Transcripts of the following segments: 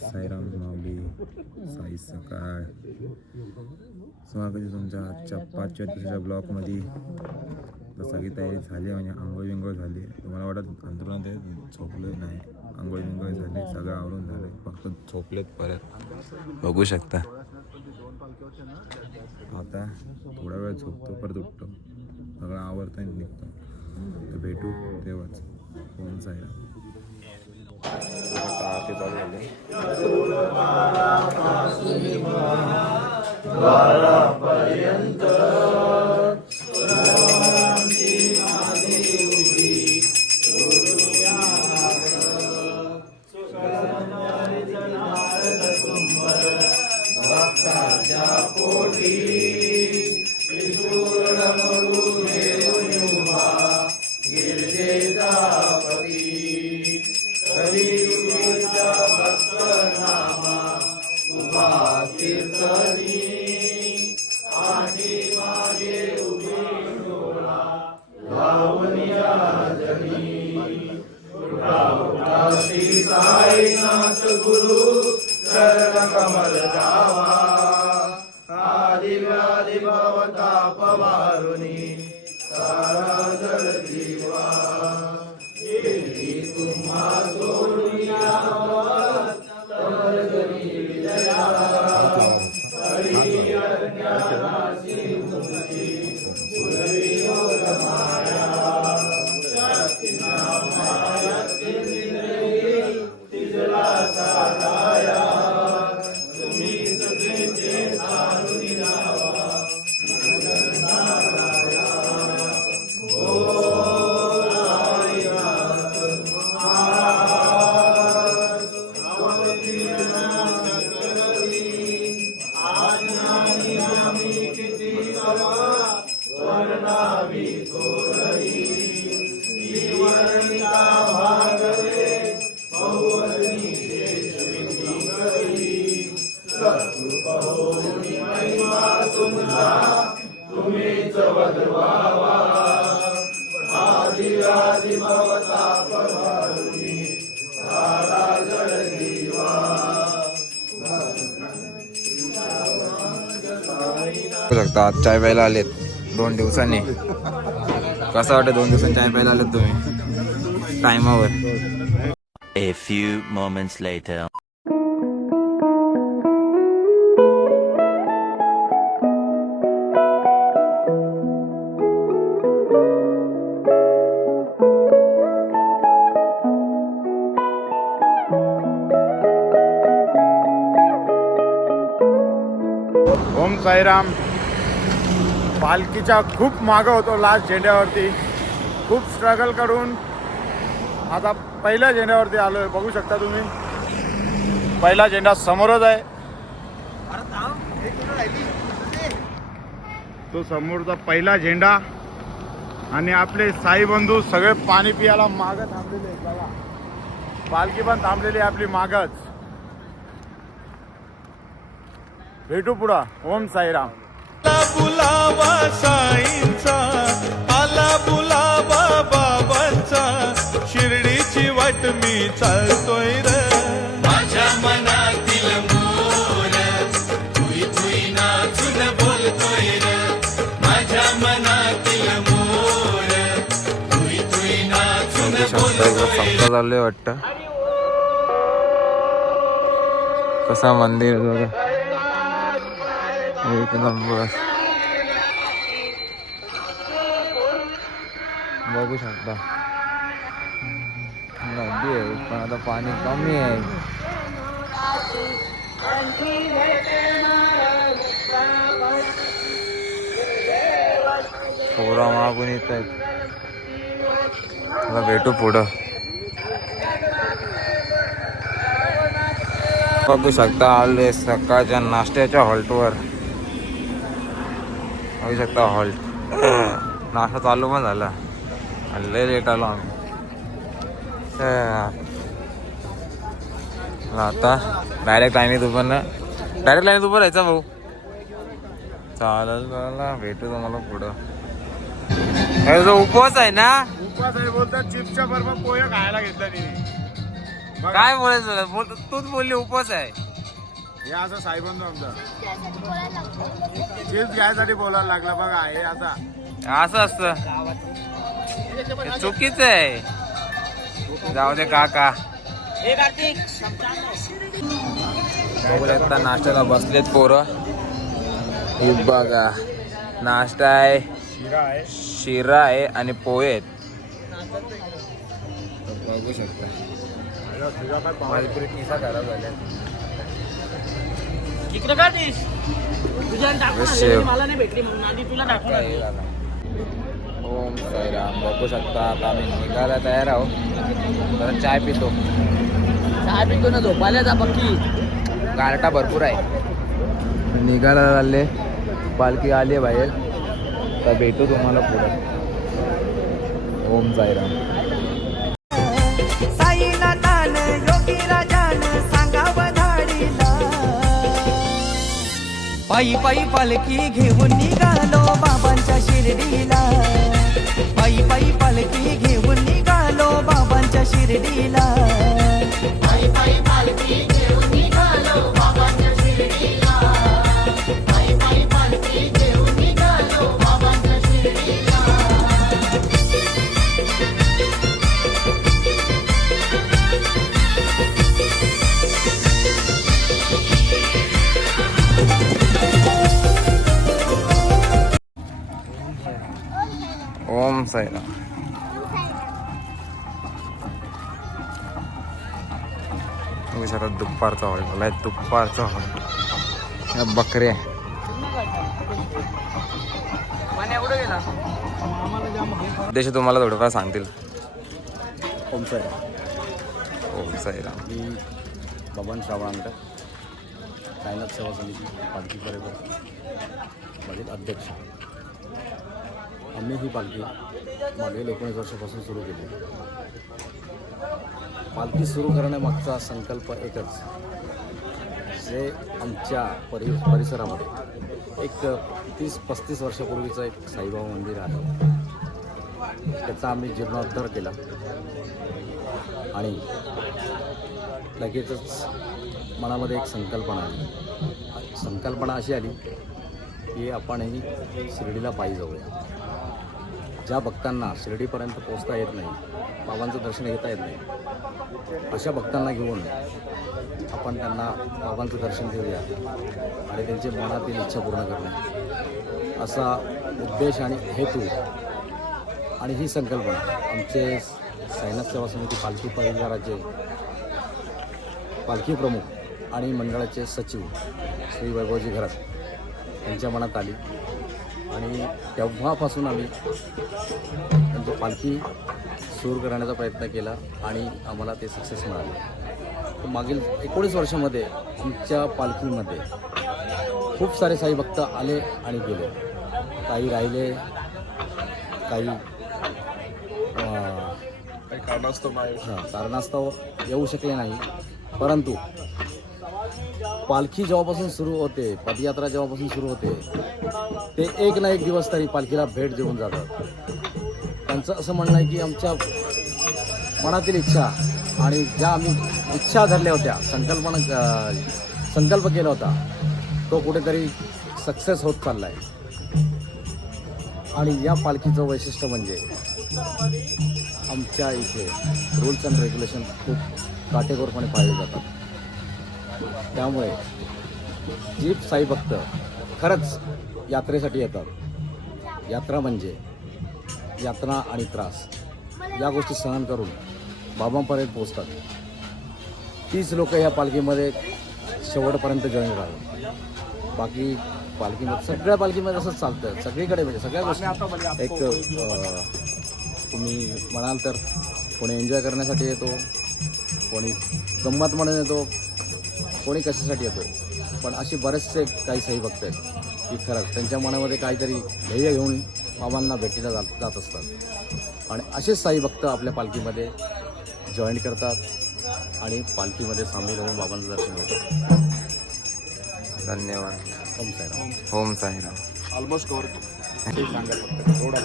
साईराम माऊली साई सकाळ स्वागत आहे तुमच्या आजच्या 5व्या दिवसाच्या ब्लॉगमध्ये. तर सगळी तयारी झाली म्हणजे आंघोळ विंघोळ झाली. तुम्हाला वाटत अंतरुणात झोपलं नाही, आंघोळ विंघोळ झाली, सगळं आवरून झालं, फक्त झोपलेत परत बघू शकता. आता थोडा वेळ झोपतो परत उठतो, सगळं आवरतो आणि निघतो. तर भेटू तेव्हाच. ओम साईराम. आरती चालू झाली. साईनाथ गुरु चरण कमल जावा, आदि व्याधि भवताप वारुणी सारा जळ जीवा. गेली तुम्हा सोडून यावं तवर जरी विजया, हरी अज्ञानाची मुक्ती पुरवी योग माया. शक्ती नामाया तिजला सागाया, तुम्ही सगळेचे सारुनी नावा नाराया. ओ साईनाथ महाराज अवतीर्ण सकलती, आज्ञानी आम्ही किती कवा वर्णावी तोरई. जीवनिता भागवे बहुवचनी शेषविधी करी, सत्कृपहोनी महिमा तुमचा तुम्हीच वदवावा. आदिव्याधी भवताप वारुणी सारा जळ जीवा. शकता आज चाय प्यायला आलेत 2 दिवसांनी. कसं वाटतं 2 दिवसांनी चाय प्यायला आलेत तुम्ही टायमावर? A few moments later. Om Sairam. पालखीच्या खूप मागं होतो लास्ट झेंड्यावरती, खूप स्ट्रगल करून आता पहिल्या झेंड्यावरती आलोय. बघू शकता तुम्ही, पहिला झेंडा समोरच आहे. तो समोरचा पहिला झेंडा. आणि आपले साई बंधू सगळे पाणी पियाला मागं थांबलेले आहेत. बघा, पालखी पण थांबलेली आहे आपली मागच. भेटू पुढं. ओम साईराम. बुलावा साईंचा आला, बुलावा बाबांचा, शिर्डीची वाट मी चालतोय रे. माझ्या मनातील मोर तुई तुई नाचून बोलतोय रे. माझ्या मनातील मोर तुई तुई नाचून बोलतोय. चाललंय वाटतं. कसा मंदिर बघा, एक नंबर. बघू शकता नदी आहे पण आता पाणी कमी आहे. पोरा मागून येत आहेत. मला भेटू पुढं. बघू शकता आले सकाळच्या नाश्त्याच्या हॉल्टवर. बघू शकता हॉल्ट. नाश्ता चालू पण झाला. लय लेट आलो आम्ही. आता डायरेक्ट लाईनीत उभं ना, डायरेक्ट लाईनीत उभं राहायचा भाऊ. चालेल चालेल, भेटू तुम्हाला पुढं. उपवास आहे ना? उपवास आहे बोलतात. चिप्सच्या बरोबर पोहे खायला घेतला तिने. काय बोलायचं तुला? तूच बोलली उपवास आहे. हे असं साहेबांचं आमचं चिप्स घ्यायसाठी बोलायला लागला बघा. हे आता असं असतं, हे चुकीचं आहे. जाऊ दे काका. बघू शकता नाश्त्याला बसलेत पोरं. हे बघा नाश्ता आहे, शिरा आहे आणि पोहे आहेत. बघू शकता किसा खराब झाल्या. ओम साईराम. बघू शकता आता आम्ही निघायला तयार आहोत. जरा चाय पितो ना, झोपायला जा. पक्की गारटा भरपूर आहे. निघायला चालले, पालखी आली आहे बाहेर. तर भेटू तुम्हाला पुढे. ओम साईराम. साईनाथान योगी राजान सांगावं धाडीला, पायी पायी पालखी घेऊन निघालो बाबांच्या शिर्डीला, पायी पायी पालखी घेऊन निघालो बाबांच्या शिर्डीला, पायी पायी पालखी घेऊन निघालो बाबांच्या शिर्डीला, पायी पायी पालखी घेऊन निघालो बाबांच्या शिर्डीला. ओम साईराम. दुपारचा हॉल मला दुपारचा हॉल. बकऱ्या देश तुम्हाला थोडंफार सांगतील. ओम साईराम. ओम साईराम. मी बबन श्रावणांकर, साईनाथ सेवा समिती पालखी परिवार मधील अध्यक्ष. आम्ही ही पालखी मागील 19 वर्षापासून सुरू केली. पालखी सुरू करण्यामागचा संकल्प एकच, जे आमच्या परिसरामध्ये एक 30-35 वर्षापूर्वीचं एक साईबाबा मंदिर आहे. त्याचा आम्ही जीर्णोद्धार केला आणि लगेचच मनामध्ये एक संकल्पना अशी आली की आपणही शिर्डीला पायी जाऊया. ज्या भक्तांना शिर्डीपर्यंत पोहोचता येत नाही, बाबांचं दर्शन घेता येत नाही, अशा भक्तांना घेऊन आपण त्यांना बाबांचं दर्शन घेऊया आणि त्यांचे मनातील इच्छा पूर्ण करणे, असा उद्देश आणि हेतू आणि ही संकल्पना आमचे साईनाथ सेवा समिती पालखी परिवाराचे पालखी प्रमुख आणि मंडळाचे सचिव श्री वैभवजी घरात यांच्या मनात आली आणि तेव्हापासून आम्ही त्यांची पालखी सुरू करण्याचा प्रयत्न केला आणि आम्हाला ते सक्सेस मिळाले. तर मागील 19 वर्षामध्ये आमच्या पालखीमध्ये खूप सारे साई भक्त आले आणि गेले. काही राहिले, काही कारणास्तव येऊ शकले नाही. परंतु पालखी जेव्हापासून सुरू होते, पदयात्रा जेव्हापासून सुरू होते, ते एक ना एक दिवस तरी पालखीला भेट देऊन जातात. त्यांचं असं म्हणणं आहे की आमच्या मनातील इच्छा आणि ज्या आम्ही इच्छा धरल्या होत्या, संकल्प केला होता, तो कुठेतरी सक्सेस होत चालला आहे. आणि या पालखीचं वैशिष्ट्य म्हणजे आमच्या इथे रूल्स अँड रेग्युलेशन खूप काटेकोरपणे पाळले जातात. त्यामुळे जी साई भक्त खरंच यात्रेसाठी येतात, यात्रा म्हणजे यातना आणि त्रास या गोष्टी सहन करून बाबांपर्यंत पोचतात, तीच लोक या पालखीमध्ये शेवटपर्यंत जॉईन राहतात. बाकी पालखीमध्ये सगळ्या पालखीमध्ये असंच चालतं, सगळीकडे म्हणजे सगळ्या गोष्टी एक तुम्ही म्हणाल तर कोणी एन्जॉय करण्यासाठी येतो, कोणी गंमत म्हणून येतो, कोणी कशासाठी येतो. पण असे बरेचसे काही साई भक्त आहेत की खरंच त्यांच्या मनामध्ये काहीतरी ध्येय घेऊन बाबांना भेटीला जात असतात. आणि असेच साई भक्त आपल्या पालखीमध्ये जॉईन करतात आणि पालखीमध्ये सामील होऊन बाबांचं दर्शन घेतात. धन्यवाद. ओम साईराम. ओम साईराम. ऑलमोस्ट कवर सांगा थोडा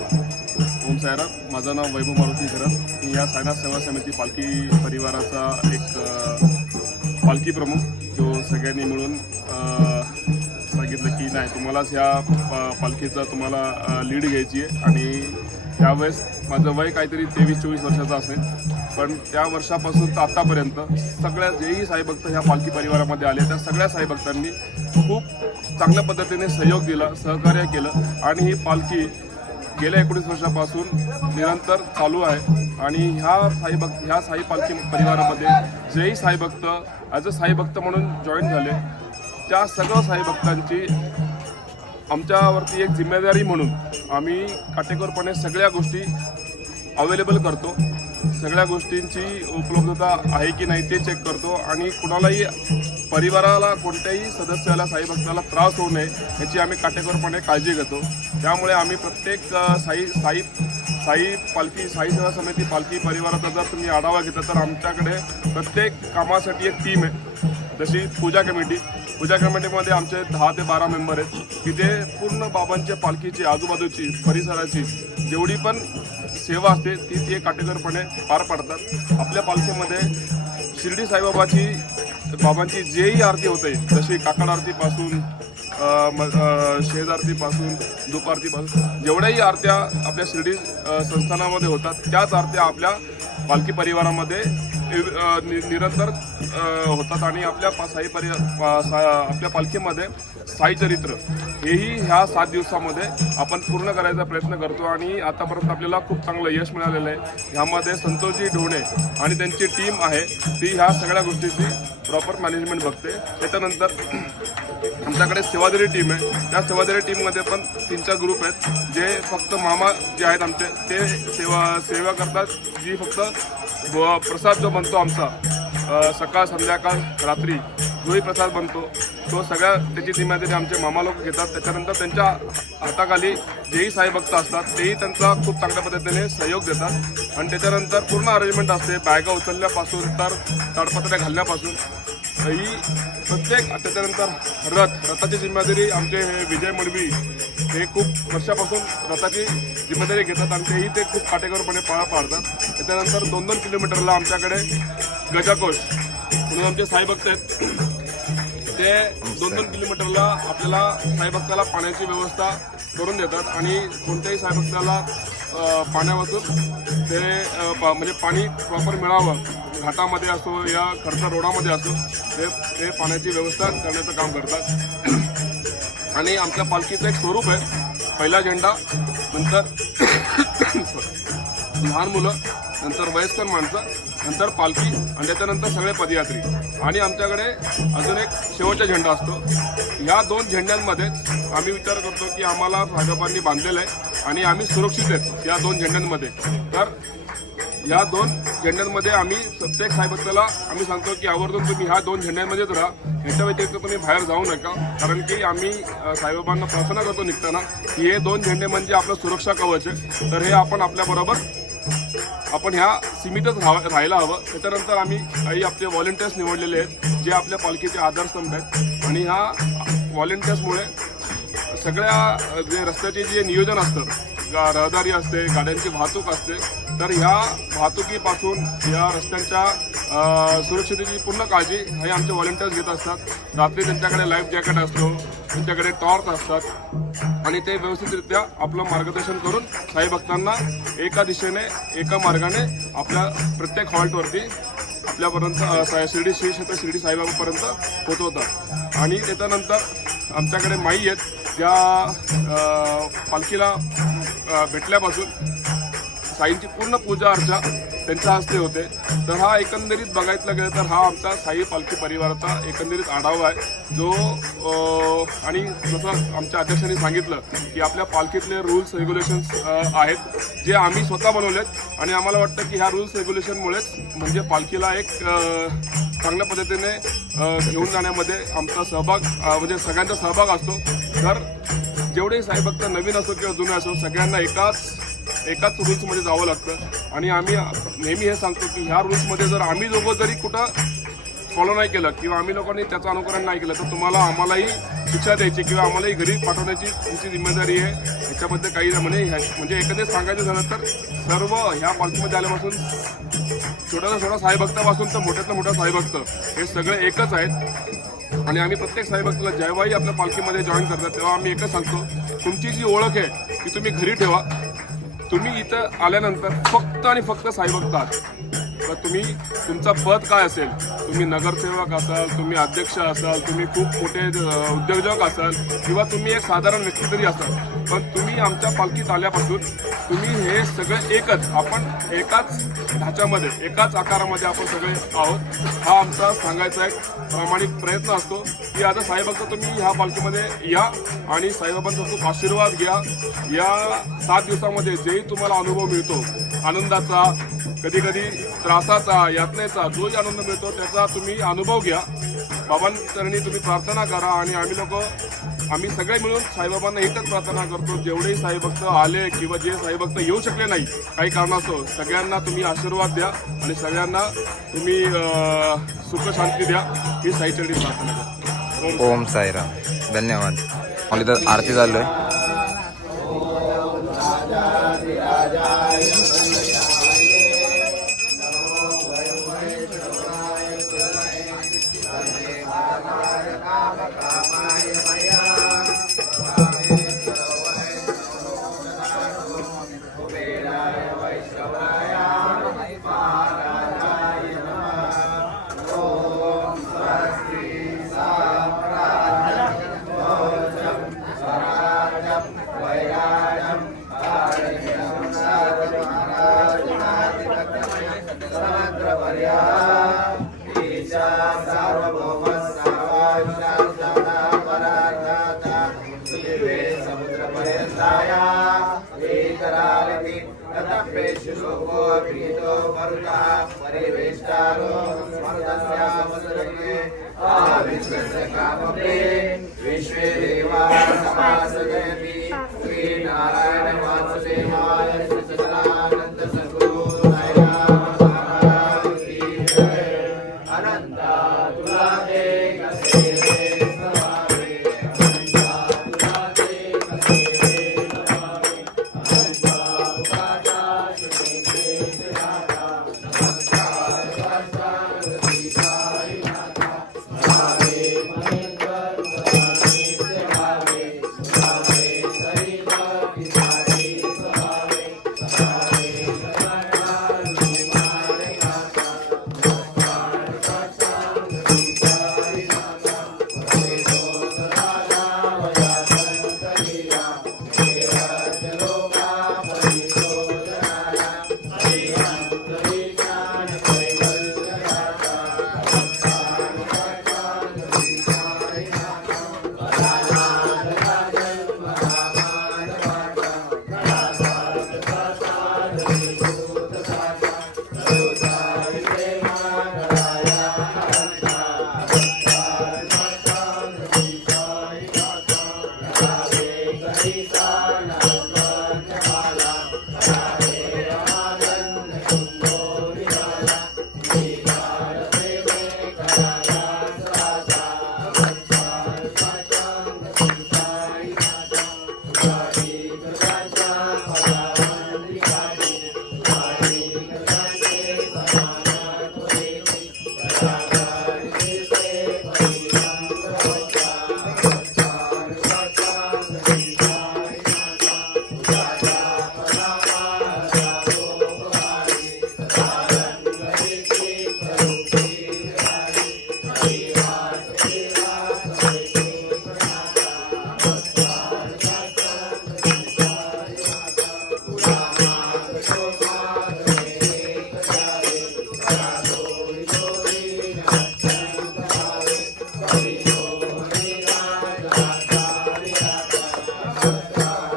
ओम सायराम. माझं नाव वैभव मारुती खरं. मी या सायनाथ सेवा समिती पालखी परिवाराचा एक पालखी प्रमुख, जो सगळ्यांनी मिळून सांगितलं की नाही तुम्हालाच ह्या पालखीचा तुम्हाला लीड घ्यायची आहे. आणि त्यावेळेस माझं वय काहीतरी 23-24 वर्षाचं असेल, पण त्या वर्षापासून तर आत्तापर्यंत सगळ्या जेही साईभक्त ह्या पालखी परिवारामध्ये आले त्या सगळ्या साईभक्तांनी खूप चांगल्या पद्धतीने सहयोग दिला, सहकार्य केलं. आणि ही पालखी गेल्या 19 वर्षापासून निरंतर चालू आहे. आणि ह्या साई पालखी परिवारामध्ये जेही साईभक्त ॲज अ साईभक्त म्हणून जॉईन झाले, त्या सर्व साईभक्तांची आमच्यावरती एक जिम्मेदारी म्हणून आम्ही काटेकोरपणे सगळ्या गोष्टी अवेलेबल करतो. सगळ्या गोष्टींची उपलब्धता आहे की नाही ते चेक करतो. आणि कुणालाही परिवाराला कोणत्याही सदस्याला साईभक्ताला त्रास होऊ नये याची आम्ही काटेकोरपणे काळजी घेतो. त्यामुळे आम्ही प्रत्येक साई पालखी साई सेवा समिती पालखी परिवाराचा जर तुम्ही आढावा घेता तर आमच्याकडे प्रत्येक कामासाठी एक टीम आहे. जशी पूजा कमिटीमध्ये आमचे 10 ते 12 मेंबर आहेत की ते पूर्ण बाबांच्या पालखीची आजूबाजूची परिसराची जेवढी पण सेवा असते ती काटेकोरपणे पार पाडतात. आपल्या पालखीमध्ये शिर्डी साईबाबाची बाबांची जेही आरती होते, जशी काकड आरतीपासून शेज आरतीपासून धूप आरतीपासून जेवढ्याही आरत्या आपल्या शिर्डी संस्थानामध्ये होतात त्याच आरत्या आपल्या पालखी परिवारामध्ये निरंतर होतात. आणि आपल्या आपल्या पालखीमध्ये साईचरित्र हेही ह्या 7 दिवसामध्ये आपण पूर्ण करायचा प्रयत्न करतो. आणि आतापर्यंत आपल्याला खूप चांगलं यश मिळालेलं आहे. ह्यामध्ये संतोषजी ढोणे आणि त्यांची टीम आहे ती ह्या सगळ्या गोष्टीची प्रॉपर मॅनेजमेंट बघते. त्याच्यानंतर आमच्याकडे सेवादारी टीम आहे. त्या सेवादारी टीममध्ये पण 3-4 ग्रुप आहेत जे फक्त मामा जे आहेत आमचे ते सेवा करतात. जी फक्त प्रसाद जो बनतो आमचा सकाळ संध्याकाळ रात्री जोही प्रसाद बनतो तो सगळ्या त्याची जिम्मेदारी आमचे मामा लोक घेतात. त्याच्यानंतर त्यांच्या हाताखाली जेही साईभक्त असतात तेही त्यांचा खूप चांगल्या पद्धतीने सहयोग देतात. आणि त्याच्यानंतर पूर्ण अरेंजमेंट असते, बॅगा उचलल्यापासून तर ताडपत्र्या घालण्यापासून ही प्रत्येक. त्याच्यानंतर रथाची जिम्मेदारी आमचे हे विजय मडवी हे खूप वर्षापासून रथाची जिम्मेदारी घेतात आणि तेही ते खूप काटेकोरपणे पार पाडतात. त्याच्यानंतर 2-2 किलोमीटरला आमच्याकडे गजाकोश म्हणून आमचे साईभक्त आहेत. ते 2-2 किलोमीटरला आपल्याला साईभक्ताला पाण्याची व्यवस्था करून देतात. आणि कोणत्याही साईभक्ताला पाण्यापासून ते म्हणजे पाणी प्रॉपर मिळावं, घाटामध्ये असो या खडतर रोडामध्ये असो ते पाण्याची व्यवस्था करण्याचं काम करतात. आणि आमच्या पालखीचं एक स्वरूप आहे, पहिला झेंडा, नंतर लहान मुलं, नंतर वयस्कर माणसं, नंतर पालखी आणि त्याच्यानंतर सगळे पदयात्री. आणि आमच्याकडे अजून एक शेवटचा झेंडा असतो. ह्या 2 झेंड्यांमध्येच आम्ही विचार करतो की आम्हाला भाजपांनी बांधलेलं आहे आणि आम्ही सुरक्षित आहेत या 2 झेंड्यांमध्ये. तर या 2 झेंड्यांमध्ये आम्ही प्रत्येक साईभक्ताला आम्ही सांगतो की आवर्जून तुम्ही ह्या 2 झेंड्यांमध्येच राहा, ह्याच्या व्यतिरिक्त तुम्ही बाहेर जाऊ नका. कारण की आम्ही साईबाबांना प्रार्थना करतो निघताना की हे 2 झेंडे म्हणजे आपलं सुरक्षा कवच आहे. तर हे आपण ह्या सीमितच राहायला हवं. त्याच्यानंतर आम्ही काही आपले व्हॉलेंटियर्स निवडलेले आहेत जे आपल्या पालखीचे आधारस्तंभ आहेत. आणि ह्या व्हॉलेंटियर्समुळे सगळ्या जे रस्त्याचे जे नियोजन असतं, रहदारी असते, गाड्यांची वाहतूक असते, तर ह्या वाहतुकीपासून या रस्त्यांच्या सुरक्षितेची पूर्ण काळजी हे आमचे व्हॉलेंटियर्स घेत असतात. रात्री त्यांच्याकडे लाईफ जॅकेट असतो, त्यांच्याकडे टॉर्च असतात आणि ते व्यवस्थितरित्या आपलं मार्गदर्शन करून साईभक्तांना एका दिशेने एका मार्गाने आपल्या प्रत्येक हॉल्टवरती आपल्यापर्यंत शिर्डी श्री क्षेत्र शिर्डी साईबाबापर्यंत पोहोचवतात. आणि त्याच्यानंतर आमच्याकडे माई आहेत ज्या पालखीला भेटल्यापासून साईंची पूर्ण पूजा अर्चा त्यांच्या हस्ते होते. तर हा एकंदरीत बघायला गेलं तर हा आमचा साई पालखी परिवाराचा एकंदरीत आढावा आहे जो आणि जसं आमच्या अध्यक्षांनी सांगितलं की आपल्या पालखीतले रूल्स रेग्युलेशन्स आहेत जे आम्ही स्वतः बनवलेत. आणि आम्हाला वाटतं की ह्या रूल्स रेग्युलेशनमुळेच म्हणजे पालखीला एक चांगल्या पद्धतीने घेऊन जाण्यामध्ये आमचा सहभाग म्हणजे सगळ्यांचा सहभाग असतो. तर जेवढे साईभक्त नवीन असो किंवा जुने असो सगळ्यांना एकाच रूल्समध्ये जावं लागतं. आणि आम्ही नेहमी हे सांगतो की ह्या रूल्समध्ये जर आम्ही दोघं जरी कुठं फॉलो नाही केलं किंवा आम्ही लोकांनी त्याचं अनुकरण नाही केलं तर तुम्हाला आम्हालाही शिक्षा द्यायची किंवा आम्हालाही घरी पाठवण्याची तुमची जिम्मेदारी आहे. ह्याच्याबद्दल काही नाही म्हणजे एकंदरीत सांगायचं झालं तर सर्व ह्या पालखीमध्ये आल्यापासून छोटा साई भक्तापासून तर मोठ्यातला मोठा साई भक्त हे सगळे एकच आहेत. आणि आम्ही प्रत्येक साई भक्ताला जेव्हाही आपल्या पालखीमध्ये जॉईन करतात तेव्हा आम्ही एकच सांगतो, तुमची जी ओळख आहे ती तुम्ही घरी ठेवा. तुम्ही इथं आल्यानंतर फक्त आणि फक्त साई भक्त आहात. तर तुम्ही तुमचा पद काय असेल, तुम्ही नगरसेवक असाल, तुम्ही अध्यक्ष असाल, तुम्ही खूप मोठे उद्योजक असाल किंवा तुम्ही एक साधारण व्यक्ती तरी असाल, पण तुम्ही आमच्या पालखीत आल्यापासून तुम्ही हे सगळे एकच, आपण एकाच ढाच्यामध्ये एकाच आकारामध्ये आपण सगळे आहोत. हा आमचा सांगायचा एक प्रामाणिक प्रयत्न असतो की आता साईबाबा तुम्ही ह्या पालखीमध्ये या आणि साईबाबांचा खूप आशीर्वाद घ्या. या 7 दिवसामध्ये जेही तुम्हाला अनुभव मिळतो आनंदाचा, कधी कधी त्रासाचा, यातनेचा, जोही आनंद मिळतो त्याचा तुम्ही अनुभव घ्या. बाबांचरणी तुम्ही प्रार्थना करा. आणि आम्ही सगळे मिळून साईबाबांना एकच प्रार्थना करतो, जेवढेही साईभक्त आले किंवा जे साईभक्त येऊ शकले नाही काही कारणास्तव, सगळ्यांना तुम्ही आशीर्वाद द्या आणि सगळ्यांना तुम्ही सुख शांती द्या ही साईचरणी प्रार्थना करतो. ओम साईराम. धन्यवाद. मला तर आरती चालू आहे. विश्वे देवा समासजयति श्री नारायण वासुदेवाय सच्चिदानंद सद्गुरु साईनाथ महाराज की जय. अनंता तुला ते कसे रे समावे, अनंता तुला ते कसे रे समावे, अनंता तुझ्या शक्तीचे जनाता, नमस्कार साष्टांग साईनाथा, स्मरावे महेश्वर स्मरावे देवावे, स्मरावे तरी भक्तीसाठी स्मरावे, स्मरावे गणनाथ निमाने गाथा, नमस्कार साष्टांग साईनाथा, हरे दोष राजा वया संत लीला, देवत्य लोका परिशोधनाला, हरिहंत विज्ञान कैवल्य दाता, नमस्कार साष्टांग साईनाथा, गणानाथ राजन महामान वाटा, गणासाद प्रसाद विभूत साचा, सरोजाई प्रेमा गणाया हरता, नमस्कार साष्टांग साईनाथा, गणावे करिता नवकन्यमाला, गणावे आनंद कुंभो निराला, निराल प्रेमे गणाया सरासा, नमस्कार साष्टांग साईनाथा, तुझारी गजाच्या पदावंदिकाची, तुझारी गजाचे समान तुझेची, गजाधारी दिसे परिसंत होता, नमस्कार साष्टांग साईनाथा, तुझ्याच्या पदावर जातो बहारी, सदारंगरीची स्वरूपी विहारी, हरिवास श्रीवास वैकुंठनाथा, नमस्कार साष्टांग साईनाथा, तुझा माग शोभाग एक जावे, कराडोळी जोडी अत्यंत भावे, कवियो मणिराज राजा विराजा,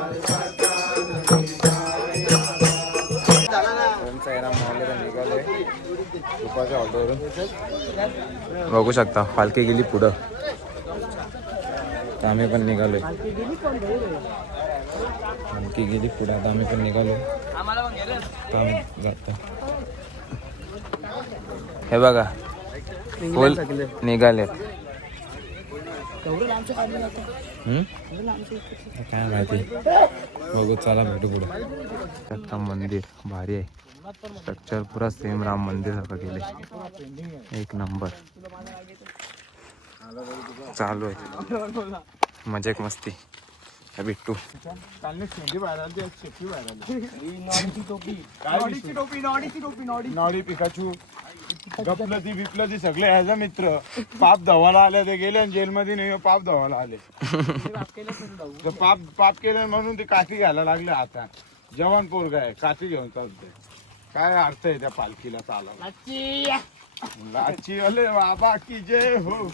नमस्कार साष्टांग साईनाथा. ओम साईराम. माऊलीला निघालोय दुपारच्या हॉटेलवरून. बघू शकता पालखी गेली पुढं, तर आम्ही पण निघालोय. पालखी गेली पुढं, आता आम्ही पण निघालोय. तर आम्ही जातो. हे बघा फुल निघालेत. काय माहिती बघू, चला भेटू पुढे. आता मंदिर भारी आहे, स्ट्रक्चर पुरा सेम राम मंदिर सारखं केले, एक नंबर. चालू आहे मजा मस्ती. बिट्टू नॉडी पिकाचू गपलती बिपलती सगळे ह्याचा मित्र पाप धवाला आले, ते गेले जेलमध्ये नाही, पाप धवाला आले. पाप केलं म्हणून ते काठी घ्यायला लागले. आता जवान पोरगा आहे, काठी घेऊन चालते. काय अर्थ आहे त्या पालखीला चालायला? लाची वाले बाबा की जय हो.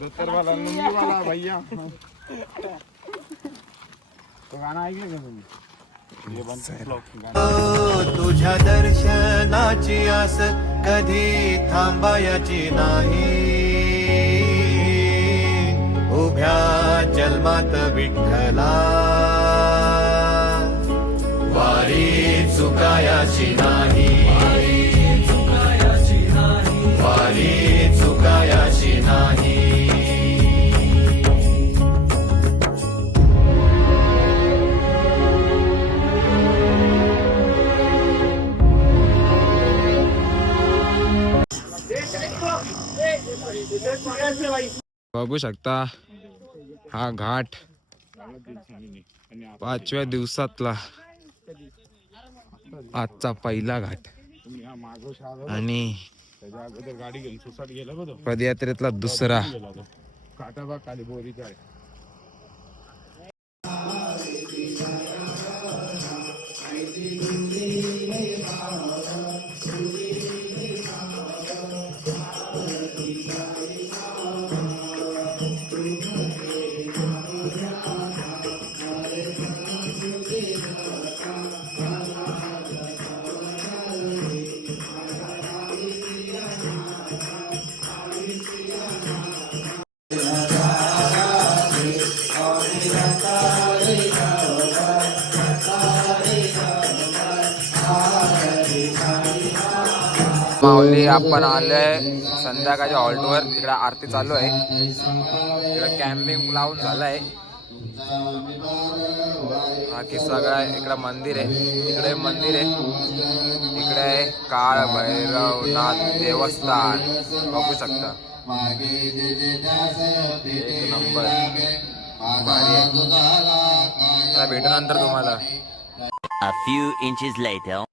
दत्तरवाला लुंगीवाला भैया. तो गाणं ऐकलं का तुम्ही? तुझ्या दर्शनाची आस कधी थांबायची नाही. उभ्या जन्मात विठ्ठला वारी चुकायाची नाही. वारी चुकायाची नाही. बघू शकता हा घाट 5व्या दिवसातला आजचा पहिला घाट आणि पदयात्रेतला दुसरा. माऊली आपण आलोय संध्याकाळच्या हॉल्टवर. तिकडे आरती चालू आहे, तिकडे कॅम्पिंग लावून झालंय. बाकी सगळं इकडे मंदिर आहे, इकडे मंदिर आहे, इकडे आहे काळ भैरवनाथ देवस्थान. बघू शकता एक नंबर भारी आहे. आता भेटू नंतर तुम्हाला. A few inches later.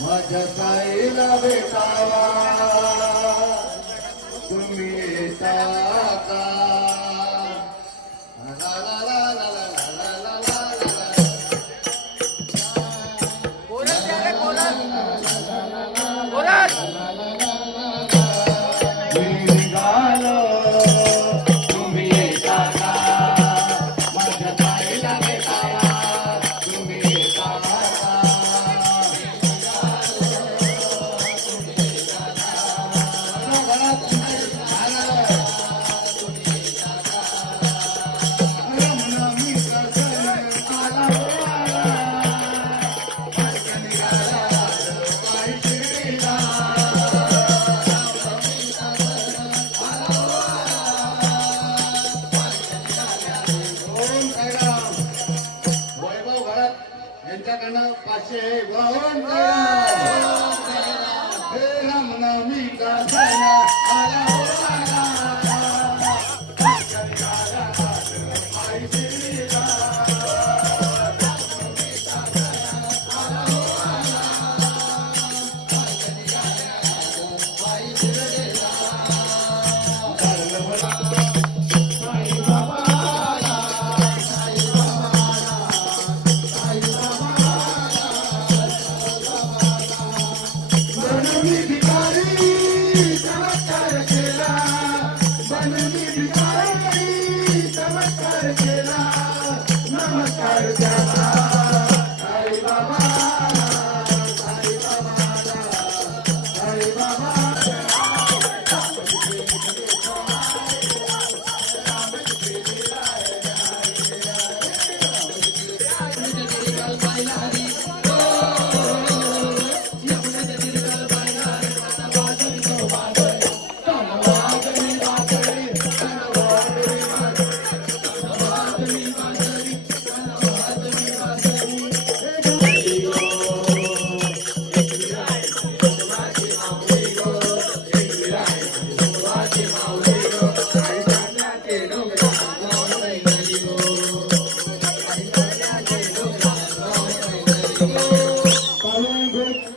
माझ्या साईला भेटावा तुम्ही येता का? ला ला ला ला ला ला ला ला ला ला. यांच्याकडनं 552 हे रामनवमीचा सण आला हो आला.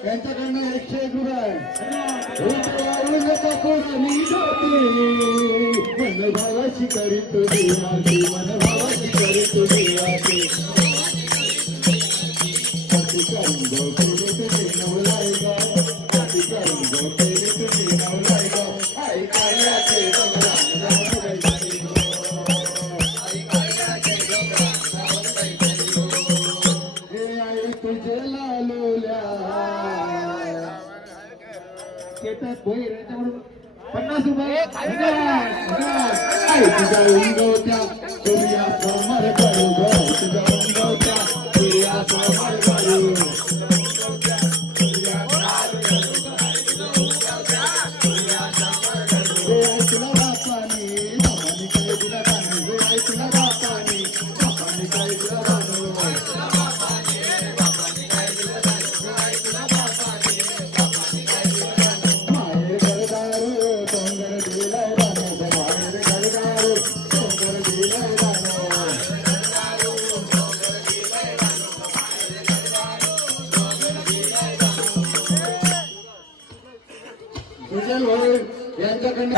यांच्याकडनं 101 रुपये मन भावाची करी तुझी आरती मन भावाची करी तुझी आरती नवलाय तुझे लालोल्या शेतात भोईर याच्याकडून 50 रुपये तुझ्या उंगवत्या तुझ्या समर करू तुझ्या उंगवत्या तुझ्या समर करू तुला बापानी बापानी काय तुला गाणं तुला बापानी बापानी काय तुला गाणं यांच्याकडनं